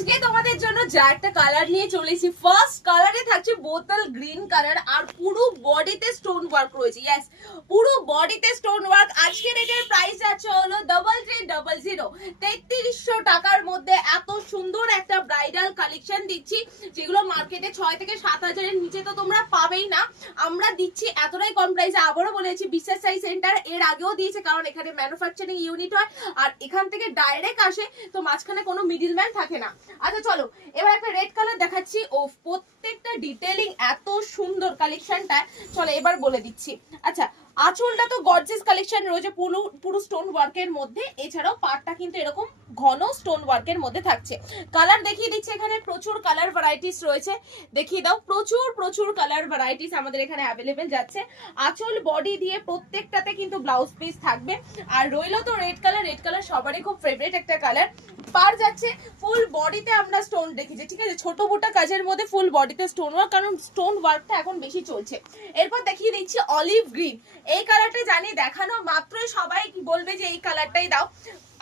আজকে তোমাদের জন্য যা একটা কালার নিয়ে চলেছি, ফার্স্ট কালারে থাকছে বোতল গ্রিন কালার আর পুরো বডিতে স্টোন ওয়ার্ক রয়েছে। ইয়েস, পুরো বডিতে স্টোন ওয়ার্ক। আজকের এটার প্রাইস আছে হলো 3300 3300 টাকার মধ্যে এত সুন্দর একটা ব্রাইডাল কালেকশন দিচ্ছি, যেগুলো মার্কেটে 6 থেকে 7,000 এর নিচে তো তোমরা পাবেই না। আমরা দিচ্ছি এতটাই কম প্রাইসে। আবারও বলেছি, বিশ্বাস সাই সেন্টার এর আগেও দিয়েছে, কারণ এখানে ম্যানুফ্যাকচারিং ইউনিট হয় আর এখান থেকে ডাইরেক্ট আসে, তো মাঝখানে কোনো মিডলম্যান থাকে না। আচ্ছা চলো, এবার একটা রেড কালার দেখাচ্ছি। ও প্রত্যেকটা ডিটেইলিং এত সুন্দর কালেকশনটা, চলো এবার বলে দিচ্ছি। আচ্ছা, আঁচলটা তো গর্জিয়াস কালেকশন রয়েছে পুরো স্টোন ওয়ার্কের মধ্যে, এছাড়াও পাড়টা কিন্তু এরকম ঘন স্টোন ওয়ার্কের মধ্যে থাকছে। কালার দেখিয়ে দিচ্ছি, এখানে প্রচুর কালার ভ্যারাইটিস রয়েছে, দেখিয়ে দাও। প্রচুর কালার ভ্যারাইটিস আমাদের এখানে অ্যাভেলেবেল যাচ্ছে। আঁচল বডি দিয়ে প্রত্যেকটাতে কিন্তু ব্লাউজ পিস থাকবে। আর রইলো তো রেড কালার, রেড কালার সবারই খুব ফেভারিট একটা কালার। পার যাচ্ছে ফুল বডিতে আমরা স্টোন দেখেছি, ঠিক আছে, ছোট মোটা কাজের মধ্যে ফুল বডিতে স্টোন ওয়ার্ক, কারণ স্টোন ওয়ার্কটা এখন বেশি চলছে। এরপর দেখিয়ে দিচ্ছি অলিভ গ্রিন। এই কালারটা জানি দেখানো মাত্রই সবাই বলবে যে এই কালারটাই দাও।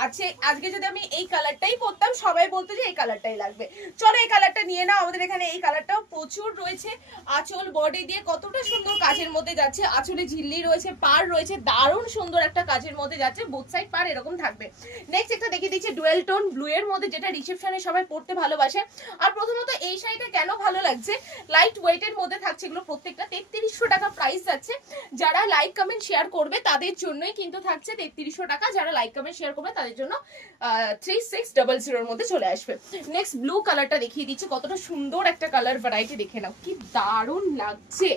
আচ্ছা, আজকে যদি আমি এই কালারটাই পরতাম সবাই বলতো যে এই কালারটাই লাগবে। চলো এই কালারটা নিয়ে নাও। আমাদের এখানে এই কালারটাও প্রচুর রয়েছে। আঁচল বডি দিয়ে কতটা সুন্দর কাজের মধ্যে যাচ্ছে, আঁচলে ঝিল্লি রয়েছে, পার রয়েছে, দারুণ সুন্দর একটা কাজের মধ্যে যাচ্ছে। বোথ সাইড পার এরকম থাকবে। নেক্সট একটা দেখিয়ে দিচ্ছি ডুয়েল টোন ব্লু এর মধ্যে, যেটা রিসেপশনে সবাই পড়তে ভালোবাসে। আর প্রথমত এই শাড়িটা কেন ভালো লাগছে, লাইট ওয়েটের মধ্যে থাকছে এগুলো প্রত্যেকটা। 3300 টাকা প্রাইস যাচ্ছে। যারা লাইক কমেন্ট শেয়ার করবে তাদের জন্যই কিন্তু থাকছে 3300 টাকা। যারা লাইক কমেন্ট শেয়ার করবে তাদের জন্য 3600 এর মধ্যে চলে আসবে। নেক্সট ব্লু কালারটা দেখিয়ে দিচ্ছি, কতটা সুন্দর একটা কালার ভ্যারাইটি, দেখে নাও কি দারুণ লাগছে।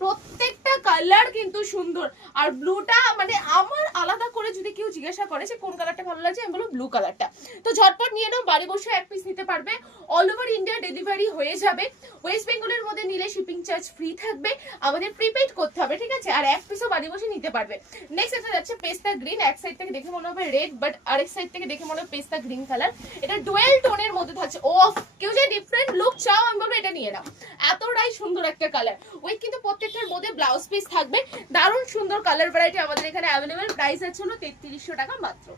প্রত্যেকটা কালার কিন্তু সুন্দর। আর ব্লুটা মানে আমার আলাদা করে যদি কেউ জিজ্ঞাসা করে যে কোন কালারটা ভালো লাগছে, আমি বলবো ব্লু কালারটা। তো ঝটপট নিয়ে নাও, বাড়ি বসে এক পিস নিতে পারবে। অল ওভার ইন্ডিয়া ডেলিভারি হয়ে যাবে। ওয়েস্ট বেঙ্গলের মধ্যে নিলে শিপিং চার্জ ফ্রি থাকবে, আমাদের প্রিপেড করতে হবে, ঠিক আছে। আর এক পিসও বাড়ি বসে নিতে পারবে। নেক্সট এটা যাচ্ছে পেস্তা গ্রিন। এক সাইড থেকে দেখে মনে হবে রেড, বাট আরেক সাইড থেকে দেখে মনে হবে পেস্তা গ্রিন কালার। এটা ডুয়েল টোনের মধ্যে থাকছে। ও কেউ যে ডিফারেন্ট লুক চাও, আমি বলবো এটা নিয়ে নাও, এতটাই সুন্দর একটা কালার। ওই কিন্তু প্রত্যেকটার মধ্যে ব্লাউজ পিস থাকবে। দারুণ সুন্দর কালার ভ্যারাইটি আমাদের এখানে অ্যাভেলেবেল। প্রাইস আছে হলো 3300 টাকা মাত্র।